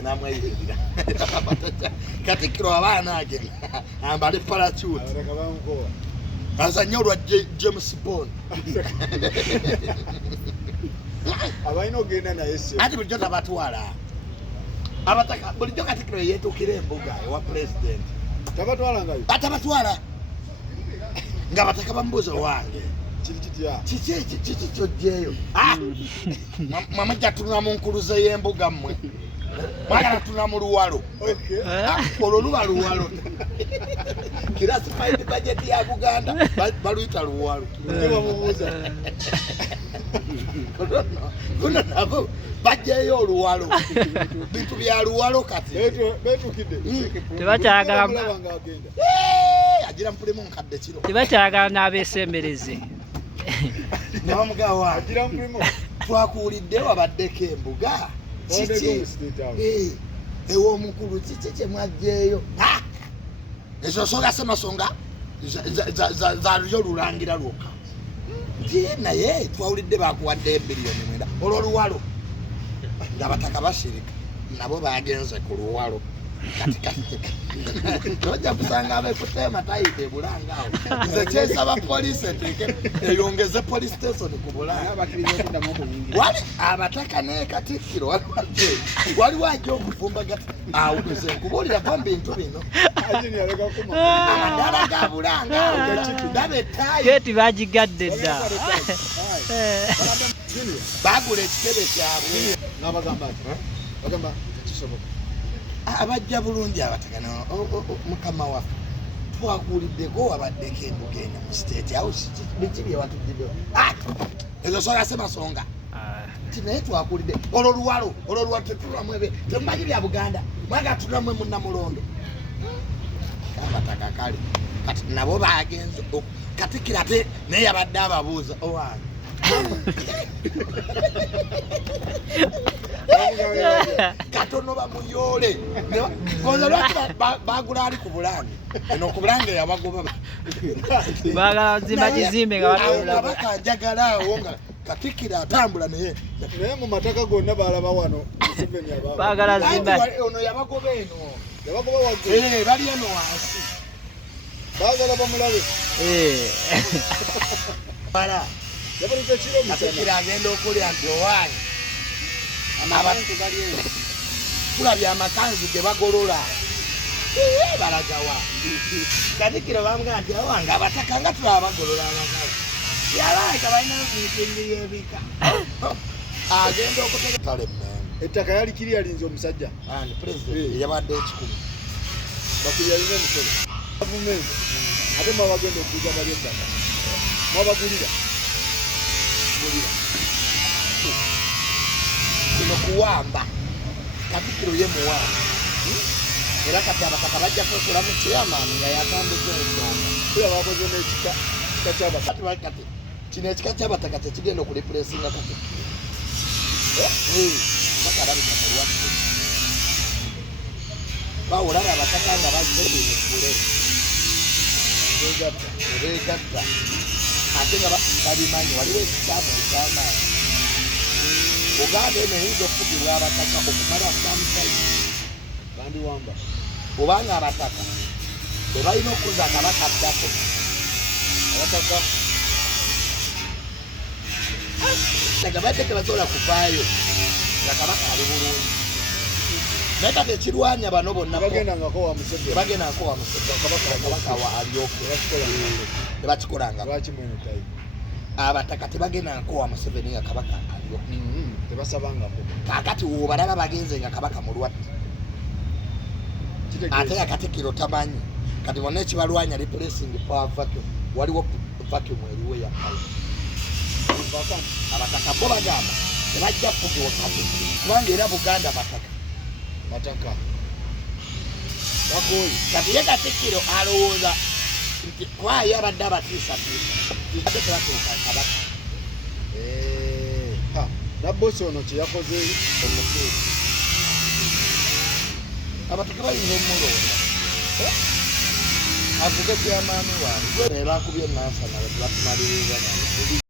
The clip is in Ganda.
namweyirira Katikkiro abaana agenda ambale parachute azanye olwa James Bond abaina ogenda naye ati bulijjo tabatwala abataka bulijjo Katikkiro yeetuukira embuga ewa president tabatwalangayo atabatwala nga bataka bamubuuza wange kiki kyojjeeyo mama jatunula mu nkuluze y'embuga mmwe mwagala tunula mu luwalo olwo luba luwalo classified budget ya Buganda baluyita luwalo bamubuuza kuno nabo bajjayo oluwalo bintu bya luwalo kati beetuukidde tebakyagala agira mpulimu nkadde kino tebakyagala n'abeesembereze ne bamugawa agira mpulimu twakuulidde wabaddeko embuga kiki ew'omukulu kiki kye mwajjeeyo ezo nsonga ssemasonga zaliyo lulangira lwokka nti naye twawulidde bakuwadde biliyoni 9 olwo luwalo ng'abataka basirika nabo bagenze ku luwalo tojja kusanga abekutema tayite Bulangaawo nze kyesaba poliisi eteeke eyongeze police station ku Bulanga wali abataka ne Katikkiro waliwo ajja okufumbagata awulize nkubuulira ko bintu bino amadala ga Bulangaawo ndaba ettaayi keti bagigadde dda bagula ekitebe kyabwe n'abagamba tekisoboka abajja bulungi abatakana mukama waffe twakuuliddeko wabaddeko embuga eno mu state house biki bye watujjidde ezo nsonga ssemasonga nti naye twakuulidde olwo luwalo tetulamu ebe temumanyi bya Buganda mwagala tutulamu emunnamulondo kabataka kale kati nabo bagenze Katikkiro ate naye yabadde ababuuza owange katono bamuyole ngoza lwaki bagula ali ku Bulange eno ku Bulange yabagoba bagala zimba kizimbe nga batula bakanjagala awo nga Katikkiro atambula naye mu mataka gonna balaba wano bagala zimba ono yabagoba eno yabagoba waggulu bali eno wansi bagala bamulabe wala yabalika kiro Katikkiro agenda okulya nti owange abantu bali eyo tulabye amakanzu ge bagolola balagawa Katikkiro bamugamba nti awange abataka nga tulaba bagolola amakanzu yalaika balina mitingi y'ebika agenda okutegetale mmengo ettaka yali kiri yalinze omusajja president yabadde ekikumi bakuli yalina emisolo gavumenti ate mwabagenda okuguza bali ettaka mwabagulira kino kuwamba Katikkiro ye muwamba era kati abataka bajja kwekulamu chairman nga yatambuza ensonga bakoze n'ekika ky'abataka kati kino ekika ky'abataka tekigenda okulipulesinga Katikkiro bakalabika mulwadde bawulaba abataka nga bazze ebikule beegatta ate nga babimanyi waliwo ekitaamu eky'amaanyi Buganda eno eyinza okufugibwa abataka okumala samusayi bandiwamba obanga abataka bwe balina okuza nga bakaddako abataka nga badde tebasobola kuvaayo nga kabaka ali bulungi naye kati ekirwanya bano bonna bagendangako wa Museveni bagendangako wa Museveni kabaka wa alyoke tebakikolanga lwaki mwene tayi abataka tebagendangako wa Museveni nga kabaka alyoke tebasabangako kakati wobalaba bagenze nga kabaka mulwadde ate ya Katikkiro tamanyi kati bonna ekibalwanya replacing power vacuum waliwo vacuum eriwo yakala abataka bo bagamba tebajja kufugibwa Katikkiro kubanga era Buganda bataka bakoyi kati ye Katikkiro alowooza nti kwayo abadde abatiisatiisa ate tebatuuka kabaka nabbosi ono kyeyakoze omutuufu abataka bayinza omulonda avuga byamaani waabwe bakubye enansana batumaliriza naye